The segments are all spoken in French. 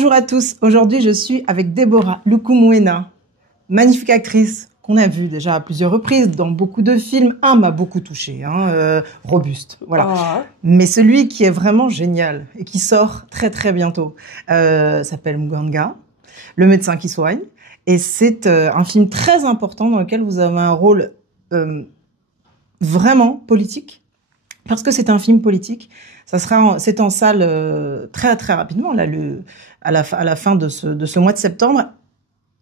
Bonjour à tous, aujourd'hui je suis avec Deborah Lukumwena, magnifique actrice qu'on a vue déjà à plusieurs reprises dans beaucoup de films. Un m'a beaucoup touchée, Robuste, voilà. Ah. Mais celui qui est vraiment génial et qui sort très très bientôt s'appelle Muganga, le médecin qui soigne. Et c'est un film très important dans lequel vous avez un rôle vraiment politique, parce que c'est un film politique. C'est en salle très très rapidement là, à la fin de ce mois de septembre,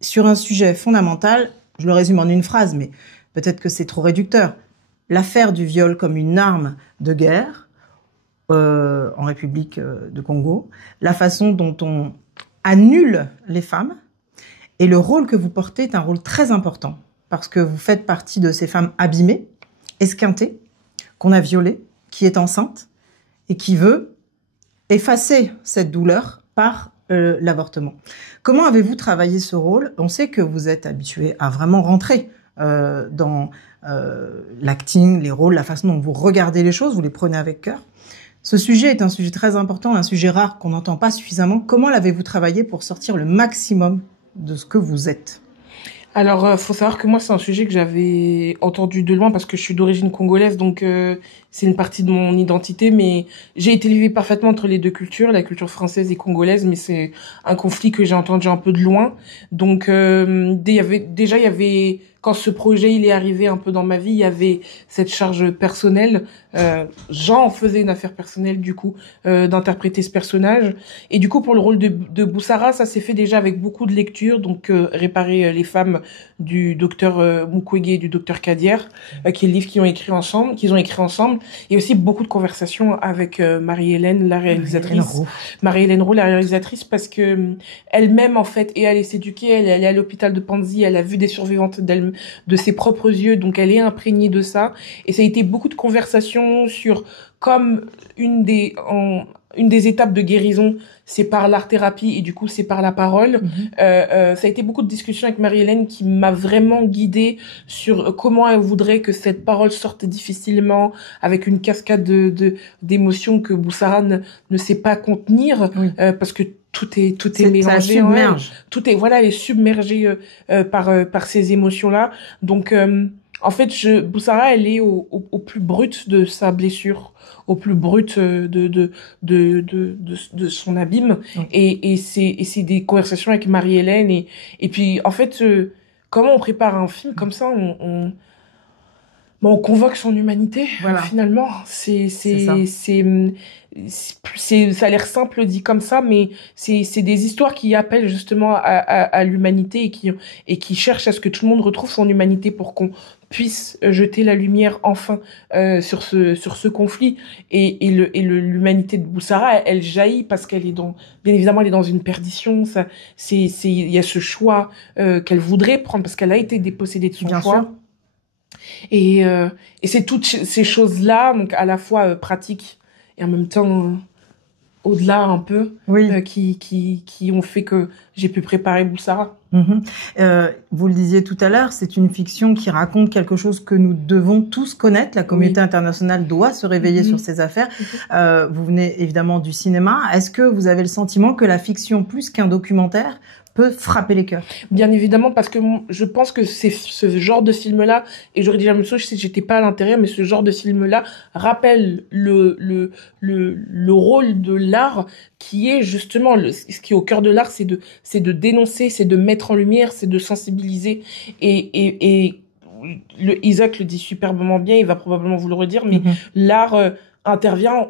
sur un sujet fondamental. Je le résume en une phrase, mais peut-être que c'est trop réducteur. L'affaire du viol comme une arme de guerre en République de Congo, la façon dont on annule les femmes, et le rôle que vous portez est un rôle très important, parce que vous faites partie de ces femmes abîmées, esquintées, qu'on a violées, qui est enceinte, et qui veut effacer cette douleur par l'avortement. Comment avez-vous travaillé ce rôle? On sait que vous êtes habitué à vraiment rentrer dans l'acting, les rôles, la façon dont vous regardez les choses, vous les prenez avec cœur. Ce sujet est un sujet très important, un sujet rare qu'on n'entend pas suffisamment. Comment l'avez-vous travaillé pour sortir le maximum de ce que vous êtes? Alors, faut savoir que moi, c'est un sujet que j'avais entendu de loin parce que je suis d'origine congolaise, donc c'est une partie de mon identité, mais j'ai été élevée parfaitement entre les deux cultures, la culture française et congolaise, mais c'est un conflit que j'ai entendu un peu de loin. Donc, il y avait, quand ce projet il est arrivé un peu dans ma vie, il y avait cette charge personnelle. Jean faisait une affaire personnelle du coup d'interpréter ce personnage. Et du coup pour le rôle de Boussara, ça s'est fait déjà avec beaucoup de lectures, donc Réparer les femmes du docteur Mukwege et du docteur Kadier, qui est le livre qu'ils ont écrit ensemble, et aussi beaucoup de conversations avec Marie-Hélène, la réalisatrice. Marie-Hélène Roux, la réalisatrice, parce que elle-même en fait est allée s'éduquer, elle est à l'hôpital de Panzi, elle a vu des survivantes de ses propres yeux, donc elle est imprégnée de ça, et ça a été beaucoup de conversations sur comme une des étapes de guérison, c'est par l'art-thérapie et du coup c'est par la parole. Ça a été beaucoup de discussions avec Marie-Hélène qui m'a vraiment guidée sur comment elle voudrait que cette parole sorte difficilement, avec une cascade d'émotions que Boussara ne sait pas contenir, parce que tout est mélangé en elle. Elle est submergée par ces émotions-là. Donc en fait, Boussara, elle est au plus brut de sa blessure, au plus brut de son abîme. Et c'est des conversations avec Marie-Hélène et puis en fait, comment on prépare un film comme ça, on convoque son humanité. Voilà. Finalement, ça a l'air simple dit comme ça, mais c'est des histoires qui appellent justement à l'humanité et qui cherchent à ce que tout le monde retrouve son humanité pour qu'on puisse jeter la lumière enfin sur ce conflit, et l'humanité de Boussara, elle jaillit parce qu'elle est bien évidemment elle est dans une perdition. Ça il y a ce choix qu'elle voudrait prendre parce qu'elle a été dépossédée de son choix. Sûr. Et c'est toutes ces choses-là, donc à la fois pratiques et en même temps au-delà un peu, qui ont fait que j'ai pu préparer Boussara. Vous le disiez tout à l'heure, c'est une fiction qui raconte quelque chose que nous devons tous connaître. La communauté internationale doit se réveiller sur ces affaires. Vous venez évidemment du cinéma. Est-ce que vous avez le sentiment que la fiction, plus qu'un documentaire, peut frapper les cœurs? Bien évidemment, parce que je pense que c'est ce genre de film-là, et j'aurais dit la même chose si j'étais pas à l'intérieur, mais ce genre de film-là rappelle le rôle de l'art, qui est justement ce qui est au cœur de l'art, c'est de dénoncer, c'est de mettre en lumière, c'est de sensibiliser, et Isaac le dit superbement bien, il va probablement vous le redire, mais l'art intervient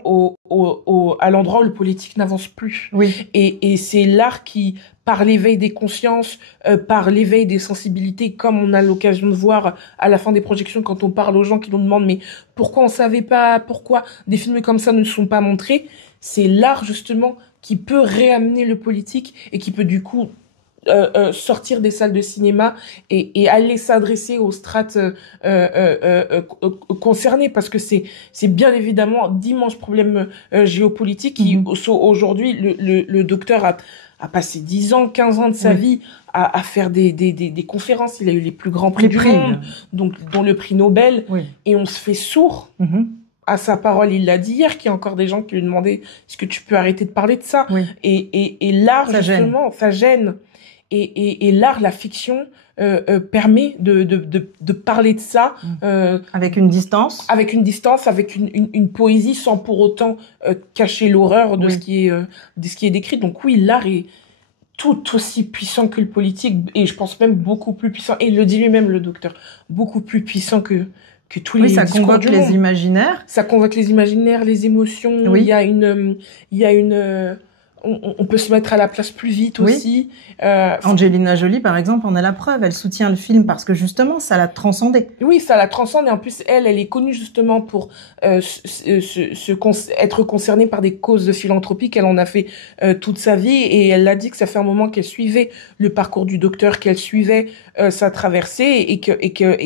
à l'endroit où le politique n'avance plus. Et c'est l'art qui, par l'éveil des consciences, par l'éveil des sensibilités, comme on a l'occasion de voir à la fin des projections quand on parle aux gens qui nous demandent mais pourquoi on savait pas, pourquoi des films comme ça ne sont pas montrés, c'est l'art justement qui peut réamener le politique et qui peut du coup sortir des salles de cinéma et aller s'adresser aux strates concernées, parce que c'est bien évidemment d'immenses problèmes géopolitiques qui aujourd'hui le docteur a passé 10 ans, 15 ans de sa vie à faire des conférences. Il a eu les plus grands prix du monde, donc dont le prix Nobel, et on se fait sourd à sa parole. Il l'a dit hier, qu'il y a encore des gens qui lui demandaient est-ce que tu peux arrêter de parler de ça. Oui. Et l'art, justement, ça gêne. Et l'art, la fiction, permet de parler de ça. Avec une distance. Avec une distance, avec une poésie, sans pour autant cacher l'horreur de ce qui est décrit. Donc oui, l'art est tout aussi puissant que le politique, et je pense même beaucoup plus puissant, et il le dit lui-même, le docteur, beaucoup plus puissant que tous les discours du monde. Ça convoque les imaginaires. Ça convoque les imaginaires, les émotions. Oui. Il y a une on peut se mettre à la place plus vite aussi. Angelina Jolie, par exemple, en est la preuve. Elle soutient le film parce que justement, ça l'a transcendé. Oui, ça la transcende. Et en plus, elle est connue justement pour être concernée par des causes philanthropiques. Elle en a fait toute sa vie, et elle a dit que ça fait un moment qu'elle suivait le parcours du docteur, qu'elle suivait sa traversée, et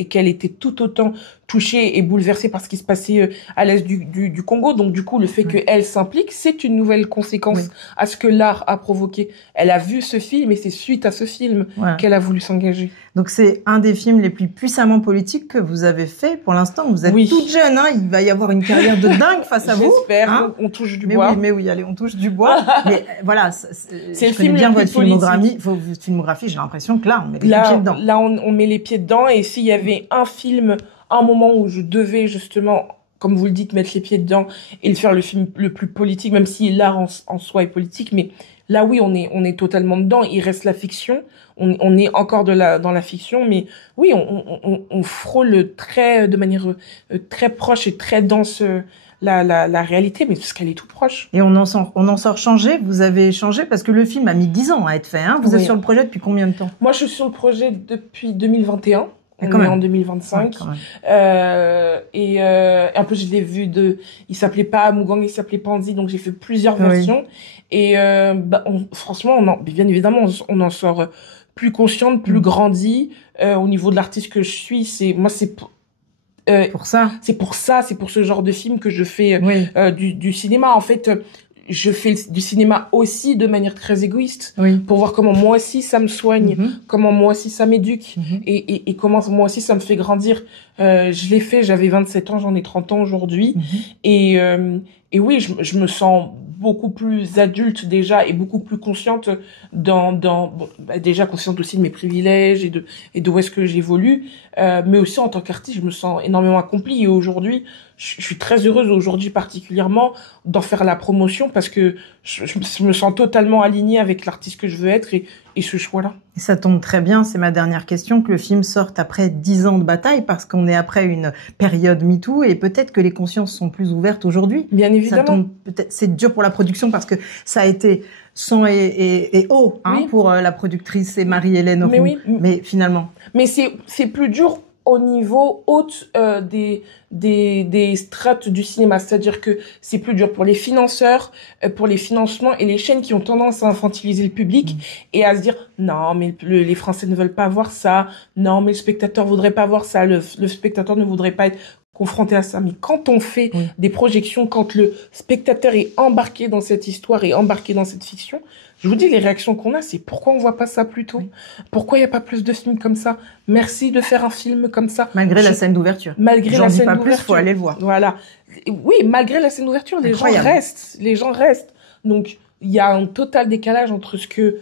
qu'elle était tout autant touchée et bouleversée par ce qui se passait à l'est du Congo. Donc du coup, le fait qu'elle s'implique, c'est une nouvelle conséquence à ce que l'art a provoqué. Elle a vu ce film, et c'est suite à ce film qu'elle a voulu s'engager. Donc c'est un des films les plus puissamment politiques que vous avez fait. Pour l'instant, vous êtes toute jeune, hein, il va y avoir une carrière de dingue face à vous. J'espère, hein. On touche du bois. Mais oui, allez, on touche du bois. Mais voilà, c'est je connais bien votre filmographie, j'ai l'impression que là, on met les pieds dedans. Là, on met les pieds dedans, et s'il y avait un film, un moment où je devais justement, comme vous le dites, mettre les pieds dedans et faire le film le plus politique, même si l'art en soi est politique, mais là oui, on est totalement dedans. Il reste la fiction, on est encore dans la fiction, mais oui, on frôle de manière très proche et très dense la réalité, mais parce qu'elle est toute proche. Et on en sort changé. Vous avez changé parce que le film a mis 10 ans à être fait. Hein. Vous êtes sur le projet depuis combien de temps? Moi, je suis sur le projet depuis 2021. On est en 2025. Et un peu, je l'ai vu il s'appelait pas Mugang, il s'appelait Panzi, donc j'ai fait plusieurs versions. Et franchement, bien évidemment, on en sort plus consciente, plus grandie. Au niveau de l'artiste que je suis, c'est pour ça. C'est pour ce genre de film que je fais du cinéma. En fait, je fais du cinéma aussi de manière très égoïste, pour voir comment moi aussi ça me soigne, comment moi aussi ça m'éduque, et comment moi aussi ça me fait grandir. Je l'ai fait, j'avais 27 ans, j'en ai 30 ans aujourd'hui, et oui, je me sens beaucoup plus adulte déjà, et beaucoup plus consciente déjà consciente aussi de mes privilèges et de où est-ce que j'évolue, mais aussi en tant qu'artiste, je me sens énormément accomplie, et aujourd'hui, je suis très heureuse aujourd'hui particulièrement d'en faire la promotion, parce que je me sens totalement alignée avec l'artiste que je veux être, et ce choix-là. Et ça tombe très bien, c'est ma dernière question, que le film sorte après 10 ans de bataille, parce qu'on est après une période MeToo, et peut-être que les consciences sont plus ouvertes aujourd'hui. Bien évidemment. C'est dur pour la production, parce que ça a été sang et eau pour la productrice et Marie-Hélène Roux. Mais finalement. Mais c'est plus dur au niveau haute des strates du cinéma, c'est-à-dire que c'est plus dur pour les financeurs, pour les financements, et les chaînes qui ont tendance à infantiliser le public et à se dire non mais les Français ne veulent pas voir ça, non mais le spectateur voudrait pas voir ça, le spectateur ne voudrait pas être confronté à ça. Mais quand on fait des projections, quand le spectateur est embarqué dans cette histoire et embarqué dans cette fiction, je vous dis, les réactions qu'on a, c'est pourquoi on voit pas ça plus tôt? Pourquoi il y a pas plus de films comme ça? Merci de faire un film comme ça. Malgré la scène d'ouverture. Malgré la scène d'ouverture. Plus, faut aller le voir. Voilà. Oui, malgrré la scène d'ouverture, les gens restent. Donc, il y a un total décalage entre ce que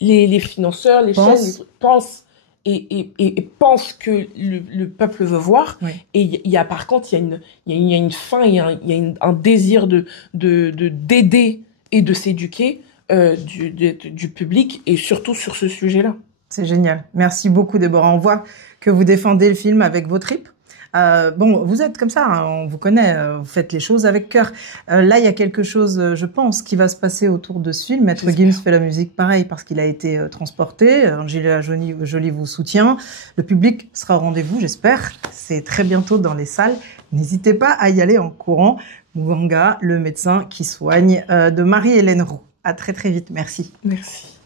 les financeurs, les chaînes pensent et pensent que le peuple veut voir. Et il y a, par contre, il y a une faim, il y a un désir d'aider et de s'éduquer du public, et surtout sur ce sujet-là. C'est génial. Merci beaucoup, Déborah. On voit que vous défendez le film avec vos tripes. Bon, vous êtes comme ça, hein, on vous connaît, vous faites les choses avec cœur. Là, il y a quelque chose, je pense, qui va se passer autour de ce film. Maître Gims fait la musique pareil, parce qu'il a été transporté. Angelina Jolie vous soutient. Le public sera au rendez-vous, j'espère. C'est très bientôt dans les salles. N'hésitez pas à y aller en courant. Muganga, le médecin qui soigne, de Marie-Hélène Roux. À très très vite. Merci. Merci.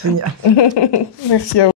Génial. Merci à vous.